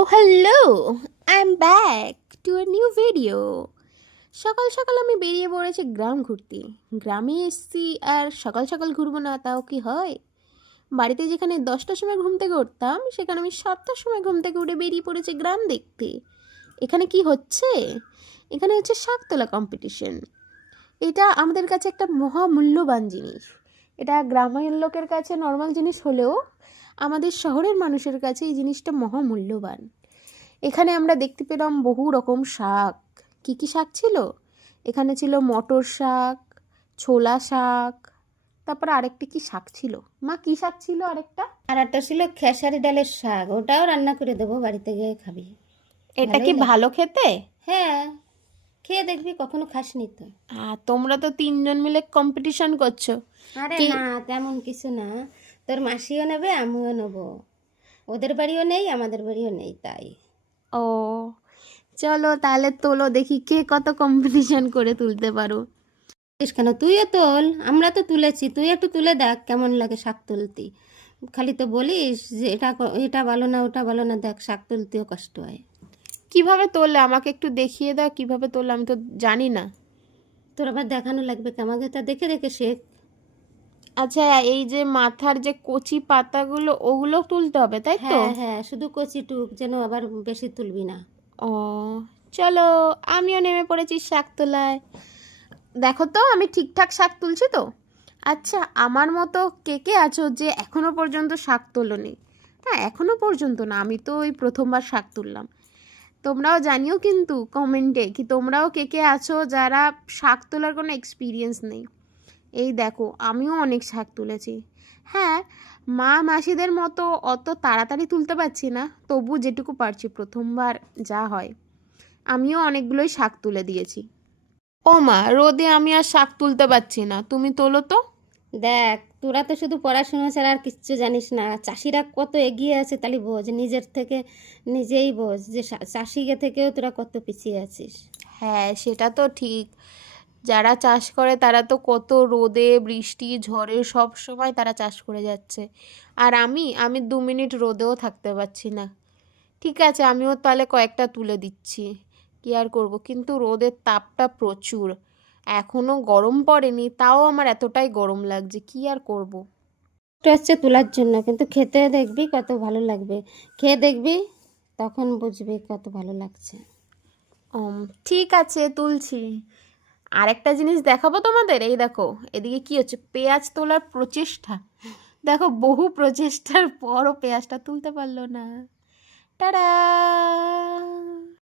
Oh, hello! I'm back to a new video. সকাল সকাল আমি বেরিয়ে পড়েছি গ্রাম ঘুরতে। গ্রামে এসছি আর সকাল সকাল ঘুরবো না তাও কি হয়? বাড়িতে যেখানে 10টার সময় ঘুম থেকে উঠতাম সেখানে আমি 7টার সময় ঘুম থেকে উঠে বেরিয়ে পড়েছি গ্রাম দেখতে। এখানে কি হচ্ছে? এখানে হচ্ছে শাক তোলা কম্পিটিশন। এটা আমাদের কাছে একটা মহামূল্যবান জিনিস। এটা গ্রামের লোকের কাছে নর্মাল জিনিস হলেও আমাদের শহরের মানুষের কাছে এই জিনিসটা মহামূল্যবান। এখানে আমরা দেখতে পেলাম বহু রকম শাক। কি কি শাক ছিল? এখানে ছিল মটর শাক, ছোলা শাক, তারপর আরেকটি কি শাক ছিল? মা কি শাক ছিল আরেকটা? আর একটা ছিল খেসারি ডালের শাক, ওটাও রান্না করে দেবো, বাড়িতে গিয়ে খাবি। এটা ভালোই কি লাগে। ভালো খেতে? হ্যাঁ, খেয়ে দেখবি, কখনো খাসনি তো। তোমরা তো 3জন মিলে কম্পিটিশন করছো। আরে কি? না, তেমন কিছু না। তোর মাসিও নেবে, আমিও নেবো। ওদের বাড়িও নেই, আমাদের বাড়িও নেই, তাই। ও, চলো তাহলে তোলো দেখি কে কত কম্পিটিশন করে তুলতে পারো। বলিস কেন, তুইও তোল। আমরা তো তুলেছি, তুই একটু তুলে দেখ কেমন লাগে শাক তুলতি। খালি তো বলিস যে এটা ভালো না, ওটা ভালো না। দেখ, শাক তুলতেও কষ্ট হয়। কিভাবে তোলে আমাকে একটু দেখিয়ে দাও, কিভাবে তোলে, আমি তো জানি না। তোর আবার দেখানো লাগবে, আমাকে তা দেখে দেখে শেখ। আচ্ছা, এই যে মাথার যে কচি পাতাগুলো ওগুলো তুলতে হবে তাই তো? হ্যাঁ হ্যাঁ, শুধু কচি টুক, যেন আবার বেশি তুলবি না। ও, চলো, আমিও নেমে পড়েছি শাক তোলায়। দেখো তো আমি ঠিকঠাক শাক তুলছি তো? আচ্ছা, আমার মতো কে কে আছো যে এখনো পর্যন্ত শাক তোলোনি? হ্যাঁ, এখনো পর্যন্ত না, আমি তো ওই প্রথমবার শাক তুললাম। তোমরাও জানিও কিন্তু কমেন্টে কি তোমরাও কে কে আছো যারা শাক তোলার কোনো এক্সপিরিয়েন্স নেই। এই দেখো আমিও অনেক শাক তুলেছি। হ্যাঁ, মা মাসিদের মতো অত তাড়াতাড়ি তুলতে পারছি না, তবু যেটুকু পারছি প্রথমবার যা হয়। আমিও অনেকগুলোই শাক তুলে দিয়েছি। ও মা, রোদে আমি আর শাক তুলতে পারছি না, তুমি তোলো তো। দেখ, তোরা তো শুধু পড়াশোনা ছাড়া আর কিচ্ছু জানিস না। চাষিরা কত এগিয়ে আছে তাহলে বোঝ, নিজের থেকে নিজেই বোঝ যে চাষিকে থেকেও তোরা কত পিছিয়ে আছিস। হ্যাঁ, সেটা তো ঠিক। যারা চাষ করে তারা তো কত রোদে বৃষ্টি ঝড়ে সব সময় তারা চাষ করে যাচ্ছে, আর আমি 2 মিনিট রোদেও থাকতে পারছি না। ঠিক আছে, আমিও তাহলে কয়েকটা তুলে দিচ্ছি। কি আর করব, কিন্তু রোদের তাপটা প্রচুর। এখনো গরম পড়েনি তাও আমার এতটাই গরম লাগছে, কি আর করব। এটা হচ্ছে তোলার জন্য, কিন্তু খেতে দেখবি কত ভালো লাগবে। খেয়ে দেখবি, তখন বুঝবি কত ভালো লাগছে। ঠিক আছে, তুলছি। আরেকটা জিনিস দেখাবো তোমাদের, এই দেখো এদিকে কি হচ্ছে, পেঁয়াজ তোলার প্রচেষ্টা। দেখো বহু প্রচেষ্টার পরও পেঁয়াজটা তুলতে পারলো না। টাটা।